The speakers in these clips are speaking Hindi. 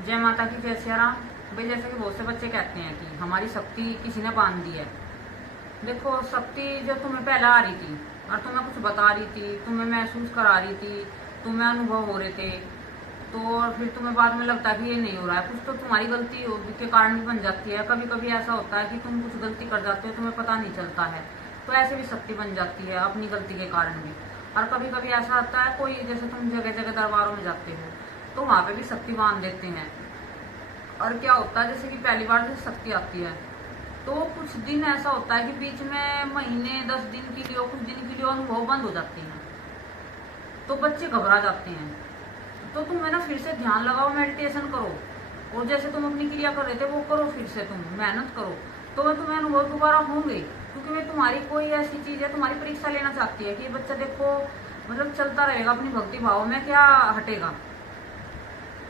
जय माता की, जय सिया राम। भाई जैसे कि बहुत से बच्चे कहते हैं कि हमारी शक्ति किसी ने बांध दी है। देखो, शक्ति जो तुम्हें पहले आ रही थी और तुम्हें कुछ बता रही थी, तुम्हें महसूस करा रही थी, तुम्हें अनुभव हो रहे थे, तो और फिर तुम्हें बाद में लगता है कि ये नहीं हो रहा है, कुछ तो तुम्हारी गलती के कारण भी बन जाती है। कभी कभी ऐसा होता है कि तुम कुछ गलती कर जाते हो, तुम्हें पता नहीं चलता है, तो ऐसे भी शक्ति बन जाती है अपनी गलती के कारण भी। और कभी कभी ऐसा होता है, कोई जैसे तुम जगह जगह दरबारों में जाते हो तो वहां पे भी शक्ति बांध देते हैं। और क्या होता है, जैसे कि पहली बार जैसे शक्ति आती है तो कुछ दिन ऐसा होता है कि बीच में महीने 10 दिन के लिए, कुछ दिन के लिए अनुभव बंद हो जाते हैं, तो बच्चे घबरा जाते हैं। तो तुम है ना फिर से ध्यान लगाओ, मेडिटेशन करो, और जैसे तुम अपनी क्रिया कर रहे थे वो करो, फिर से तुम मेहनत करो, तो वह तुम्हें अनुभव दोबारा होंगे। क्योंकि वे तुम्हारी कोई ऐसी चीज है, तुम्हारी परीक्षा लेना चाहती है कि ये बच्चा देखो मतलब चलता रहेगा अपनी भक्ति भाव में, क्या हटेगा।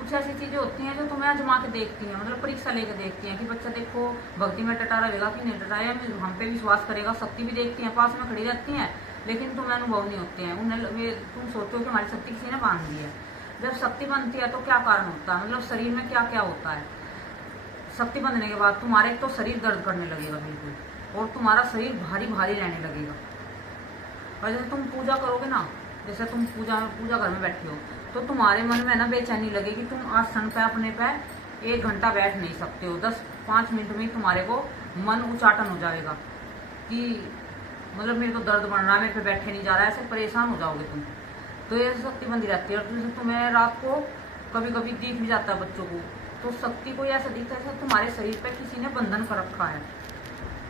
कुछ ऐसी चीजें होती हैं जो तुम्हें आजमा के देखती हैं, मतलब परीक्षा लेकर देखती हैं कि बच्चा देखो भक्ति में टटा रहेगा कि नहीं टटा, या हम पे विश्वास करेगा। शक्ति भी देखती हैं, पास में खड़ी रहती हैं, लेकिन तुम्हें अनुभव नहीं होते हैं उन्हें। तुम सोचो कि हमारी शक्ति किसी ने बांध दी है। जब शक्ति बनती है तो क्या कारण होता है, मतलब शरीर में क्या क्या होता है। शक्ति बंधने के बाद तुम्हारे तो शरीर दर्द करने लगेगा बिल्कुल, और तुम्हारा शरीर भारी भारी रहने लगेगा। और जैसे तुम पूजा करोगे ना, जैसे तुम पूजा घर में बैठे हो, तो तुम्हारे मन में ना बेचैनी लगेगी। तुम आसन पे अपने पे 1 घंटा बैठ नहीं सकते हो, 10-5 मिनट में तुम्हारे को मन उचाटन हो जाएगा कि मतलब मेरे को दर्द बढ़ रहा है, मेरे पे बैठे नहीं जा रहा है, ऐसे परेशान हो जाओगे तुम। तो ये शक्ति बंदी रहती है। और जैसे तुम्हें रात को कभी कभी दिख भी जाता है बच्चों को, तो शक्ति को ऐसा दिखता है जैसे तुम्हारे शरीर पे किसी ने बंधन कर रखा है।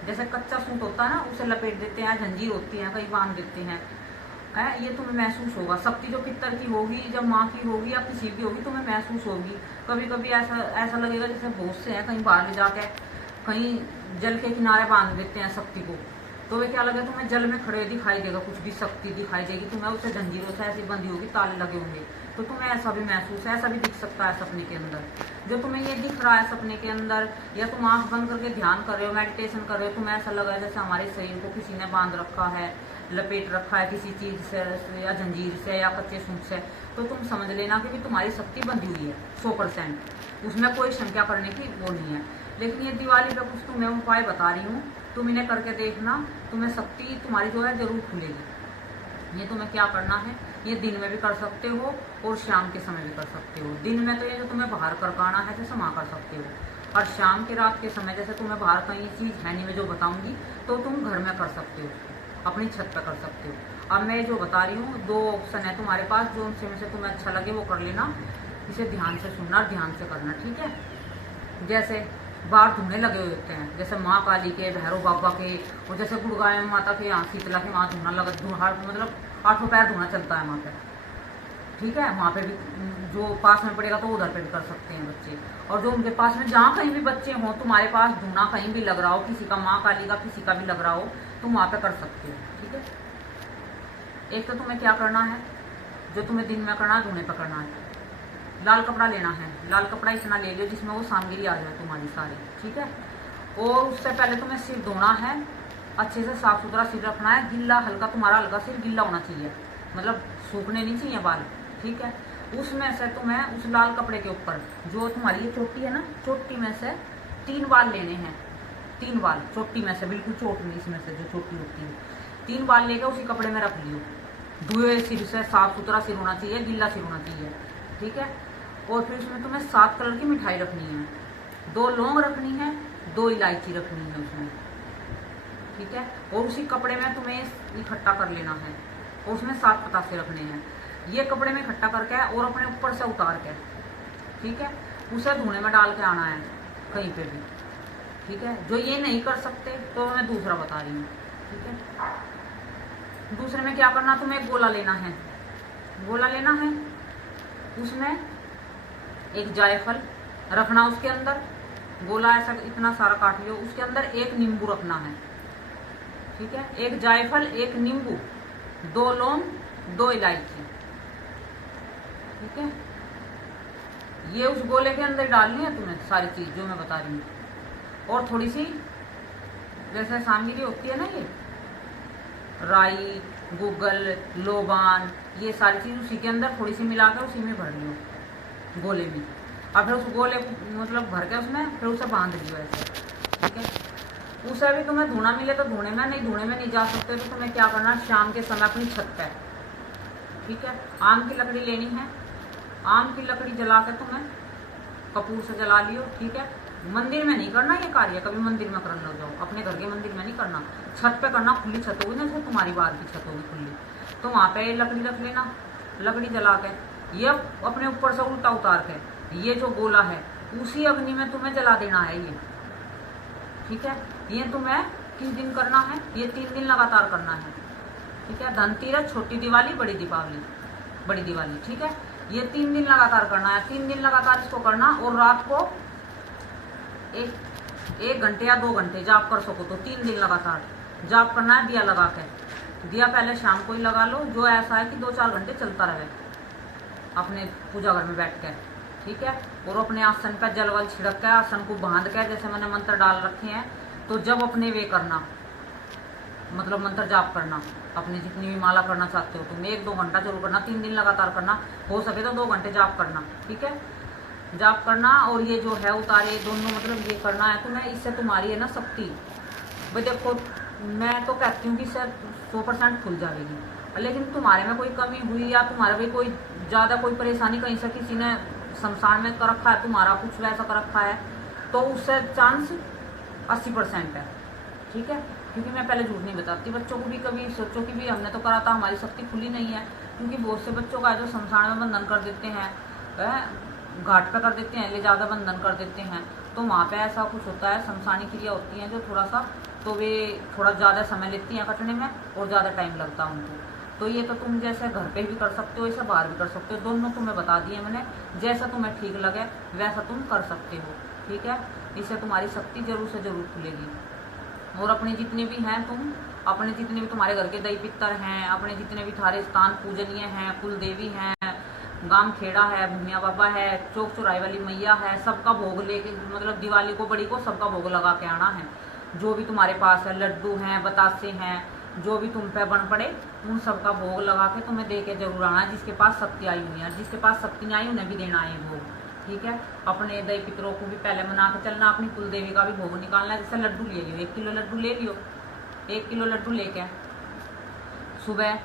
जैसे कच्चा सूत होता है ना, उसे लपेट देते हैं, जंजीर होती है कहीं बांध देते हैं, ये तुम्हें महसूस होगा। शक्ति जो पितर की होगी, जब माँ की होगी या किसी की होगी, तुम्हें महसूस होगी। कभी कभी ऐसा लगेगा जैसे बहुत से हैं कहीं बाहर ले जाके कहीं जल के किनारे बांध देते हैं शक्ति को, तो वे क्या लगे तुम्हें जल में खड़े दिखाई देगा, कुछ भी शक्ति दिखाई देगी तुम्हें, उसे जंजीरों से ऐसी बंधी होगी, ताले लगे होंगे, तो तुम्हें ऐसा भी महसूस है, ऐसा भी दिख सकता है सपने के अंदर। जो तुम्हें ये दिख रहा है सपने के अंदर, या तुम आंख बंद करके ध्यान कर रहे हो, मेडिटेशन कर रहे हो, तुम्हें ऐसा लगा जैसे हमारे शरीर को किसी ने बांध रखा है, लपेट रखा है किसी चीज से, या जंजीर से या कच्चे सूत से, तो तुम समझ लेना कि तुम्हारी शक्ति बंधी हुई है 100%। उसमें कोई शंका करने की वो नहीं है। लेकिन ये दिवाली पे कुछ तुम्हें उपाय बता रही हूँ, तुम इन्हें करके देखना, तुम्हें शक्ति तुम्हारी जो है जरूर खुलेगी। ये तुम्हें क्या करना है, ये दिन में भी कर सकते हो और शाम के समय भी कर सकते हो। दिन में तो ये जो तुम्हें बाहर करकाना है जैसे वहाँ कर सकते हो, और शाम के रात के समय जैसे तुम्हें बाहर कहीं चीज है नहीं मैं जो बताऊंगी, तो तुम घर में कर सकते हो, अपनी छत पर कर सकते हो। अब मैं जो बता रही हूँ 2 ऑप्शन है तुम्हारे पास, जो उनसे में से तुम्हें अच्छा लगे वो कर लेना। इसे ध्यान से सुनना और ध्यान से करना, ठीक है। जैसे बाहर धुने लगे हुए होते हैं, जैसे माँ काली के, भैरव बाबा के, और जैसे गुड़गांव माता के यहाँ शीतला के वहाँ धुना लगा, मतलब 8 पैर धुना चलता है वहाँ पे, ठीक है। वहाँ पे भी जो पास में पड़ेगा तो उधर पे भी कर सकते हैं बच्चे। और जो उनके पास में जहाँ कहीं भी बच्चे हों, तुम्हारे पास धुना कहीं भी लग रहा हो, किसी का माँ काली का किसी का भी लग रहा हो, तुम वहाँ पे कर सकते हो, ठीक है। एक तो तुम्हें क्या करना है, जो तुम्हें दिन में करना है, धुने पर करना है। लाल कपड़ा लेना है, लाल कपड़ा इतना ले लो जिसमें वो सामग्री आ जाए तुम्हारी सारी, ठीक है। और उससे पहले तुम्हें सिर धोना है, अच्छे से साफ सुथरा सिर रखना है, गिल्ला हल्का, तुम्हारा हल्का सिर गिल्ला होना चाहिए, मतलब सूखने नहीं चाहिए बाल, ठीक है। उसमें से तुम्हें उस लाल कपड़े के ऊपर जो तुम्हारी ये चोटी है ना, चोटी में से 3 बाल लेने हैं, 3 बाल चोटी में से, बिल्कुल चोट नहीं, इसमें से जो चोटी होती है, 3 बाल लेकर उसी कपड़े में रख लियो। धुए सिर से, साफ सुथरा सिर होना चाहिए, गिल्ला सिर होना चाहिए, ठीक है। और फिर उसमें तुम्हें 7 कलर की मिठाई रखनी है, 2 लौंग रखनी है, 2 इलायची रखनी है उसमें, ठीक है। और उसी कपड़े में तुम्हें इकट्ठा कर लेना है, और उसमें 7 पतासे रखने हैं। ये कपड़े में इकट्ठा करके और अपने ऊपर से उतार के, ठीक है, उसे धुने में डाल के आना है कहीं पे भी, ठीक है। जो ये नहीं कर सकते तो मैं दूसरा बता रही हूँ, ठीक है। दूसरे में क्या करना, तुम्हें एक गोला लेना है, गोला लेना है, उसमें एक जायफल रखना, उसके अंदर गोला ऐसा इतना सारा काट लियो, उसके अंदर एक नींबू रखना है, ठीक है। एक जायफल, एक नींबू, 2 लौंग, 2 इलायची, ठीक है। ये उस गोले के अंदर डालनी है तुम्हें सारी चीज जो मैं बता रही हूँ। और थोड़ी सी जैसे सामग्री होती है ना, ये राई, गूगल, लोबान, ये सारी चीज उसी के अंदर थोड़ी सी मिलाकर उसी में भर लियो गोले में। और फिर उस गोले मतलब भर के उसमें फिर उसे बांध दियो ऐसे, ठीक है। उसे भी तुम्हें धुना मिले तो धुने में, नहीं धुने में नहीं जा सकते तो तुम्हें क्या करना, शाम के समय अपनी छत पे, ठीक है, आम की लकड़ी लेनी है। आम की लकड़ी जला के तुम्हें कपूर से जला लियो, ठीक है। मंदिर में नहीं करना ये कार्य, कभी मंदिर में कर लो जाओ, अपने घर के मंदिर में नहीं करना, छत पे करना। खुली छत होगी ना, जैसे तुम्हारी बाहर की छत होगी खुली, तो वहां पे लकड़ी रख लेना। लकड़ी जला के ये अपने ऊपर से उल्टा उतार के ये जो गोला है उसी अग्नि में तुम्हें जला देना है ये, ठीक है। ये तुम्हें किस दिन करना है, ये 3 दिन लगातार करना है, ठीक है। धनतेरस, छोटी दिवाली, बड़ी दीपावली, बड़ी दिवाली, ठीक है। ये 3 दिन लगातार करना है, 3 दिन लगातार इसको करना। और रात को 1 घंटे या 2 घंटे जाप कर सको तो 3 दिन लगातार जाप करना है, दिया लगा के। दिया पहले शाम को ही लगा लो, जो ऐसा है कि 2-4 घंटे चलता रहे अपने पूजा घर में बैठ के, ठीक है। और अपने आसन पर जल वल छिड़क के, आसन को बांध के, जैसे मैंने मंत्र डाल रखे हैं, तो जब अपने वे करना, मतलब मंत्र जाप करना, अपने जितनी भी माला करना चाहते हो तुम 1-2 घंटा जरूर करना, 3 दिन लगातार करना, हो सके तो 2 घंटे जाप करना, ठीक है। जाप करना और ये जो है उतारे दोनों, मतलब ये करना है तुम्हें। इससे तुम्हारी है ना शक्ति, भाई देखो मैं तो कहती हूँ कि इससे 100% खुल जाएगी, लेकिन तुम्हारे में कोई कमी हुई या तुम्हारे भी कोई ज़्यादा कोई परेशानी कहीं से किसी ने शमशान में कर रखा है, तुम्हारा कुछ वैसा कर रखा है, तो उससे चांस 80% है, ठीक है। क्योंकि मैं पहले झूठ नहीं बताती, बच्चों को भी कभी सोचो कि भी हमने तो करा था, हमारी शक्ति खुली नहीं है। क्योंकि बहुत से बच्चों का जो शमशान में बंधन कर देते हैं, घाट पे कर देते हैं, ले ज़्यादा बंधन कर देते हैं, तो वहाँ पे ऐसा कुछ होता है, शमशानी क्रिया होती हैं जो थोड़ा सा, तो वे थोड़ा ज़्यादा समय लेती हैं कटने में और ज़्यादा टाइम लगता है उनको। तो ये तो तुम जैसे घर पे भी कर सकते हो, ऐसा बाहर भी कर सकते हो, दोनों तुम्हें बता दिए मैंने, जैसा तुम्हें ठीक लगे वैसा तुम कर सकते हो, ठीक है। इससे तुम्हारी शक्ति जरूर से जरूर खुलेगी। और अपने जितने भी हैं तुम, अपने जितने भी तुम्हारे घर के दही पितर हैं, अपने जितने भी थारे स्थान पूजनीय हैं, कुल देवी हैं, गांव खेड़ा है, भूमिया बाबा है, चौक चौराहे वाली मैया है, सबका भोग लेके, मतलब दिवाली को बड़ी को सबका भोग लगा के आना है। जो भी तुम्हारे पास है, लड्डू हैं, बतासे हैं, जो भी तुम पे बन पड़े, उन सबका भोग लगा के तुम्हें दे के जरूर आना है। जिसके पास शक्ति आई हुई है, जिसके पास शक्ति नहीं आई उन्हें भी देना है भोग, ठीक है। अपने दही पितरों को भी पहले मना के चलना, अपनी कुल देवी का भी भोग निकालना है। जैसे लड्डू ले लियो, 1 किलो लड्डू ले लियो, 1 किलो लड्डू लेके सुबह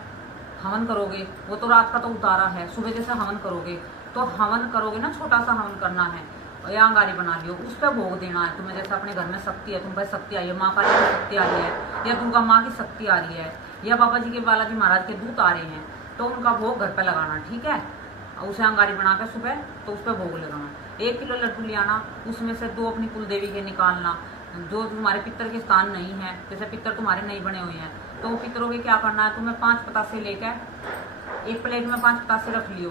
हवन करोगे, वो तो रात का तो उतारा है, सुबह जैसे हवन करोगे तो हवन करोगे ना, छोटा सा हवन करना है या अंगारी बना लियो, उस पर भोग देना है तुम्हें। जैसे अपने घर में शक्ति है, तुम पर शक्ति आई है, माँ काली की शक्ति आ रही है, या दुर्गा माँ की शक्ति आ रही है, या बाबा जी के, बालाजी महाराज के दूत आ रहे हैं, तो उनका भोग घर पे लगाना, ठीक है। उसे अंगारी बना कर सुबह तो उस पर भोग लगाना। 1 किलो लड्डू ले आना, उसमें से 2 अपनी कुल देवी के निकालना। जो तुम्हारे पितर के स्थान नहीं है, जैसे पितर तुम्हारे नहीं बने हुए हैं, तो पितरों के क्या करना है, तुम्हें 5 पतासे लेकर एक प्लेट में 5 पतासे रख लियो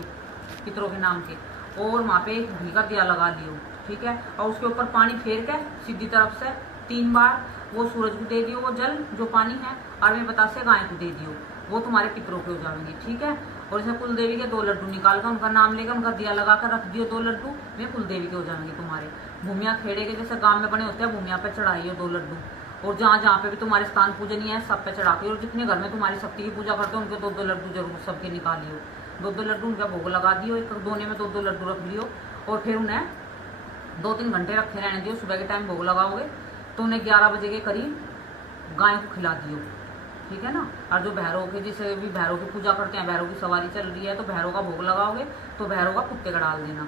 पितरों के नाम के, और वहाँ पे एक घी का दिया लगा लियो, ठीक है। और उसके ऊपर पानी फेर के सीधी तरफ से 3 बार वो सूरज को दे दियो, वो जल जो पानी है, और वे बतासे गाय को दे दियो, वो तुम्हारे पितरों के हो जाएंगे, ठीक है। और इसमें कुल देवी के 2 लड्डू निकाल कर उनका नाम लेकर उनका दिया लगा कर रख दियो, 2 लड्डू वे कुल देवी के हो जाएंगे तुम्हारे। भूमिया खेड़े के जैसे गांव में बने होते हैं, भूमिया पे चढ़ाइए 2 लड्डू, और जहाँ जहाँ पे भी तुम्हारे स्थान पूजनीय है सब पे चढ़ाती, और जितने घर में तुम्हारी शक्ति की पूजा करते हो उनके 2-2 लड्डू जरूर सबके निकालियो, 2-2 लड्डू उनका भोग लगा दियो, एक दोने में 2-2 लड्डू रख लियो, और फिर उन्हें 2-3 घंटे रखे रहने दियो। सुबह के टाइम भोग लगाओगे तो उन्हें 11 बजे के करीब गाय को खिला दियो, ठीक है ना। और जो भैरव के, जैसे भी भैरव की पूजा करते हैं, भैरव की सवारी चल रही है तो भैरव का भोग लगाओगे तो भैरव का कुत्ते का डाल देना,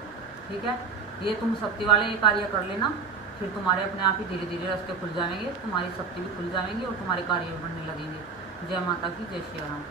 ठीक है। ये तुम शक्ति वाले ये कार्य कर लेना, फिर तुम्हारे अपने आप ही धीरे धीरे रास्ते खुल जाएंगे, तुम्हारी शक्ति भी खुल जाएंगी और तुम्हारे कार्य भी बनने लगेंगे। जय माता की, जय श्री राम।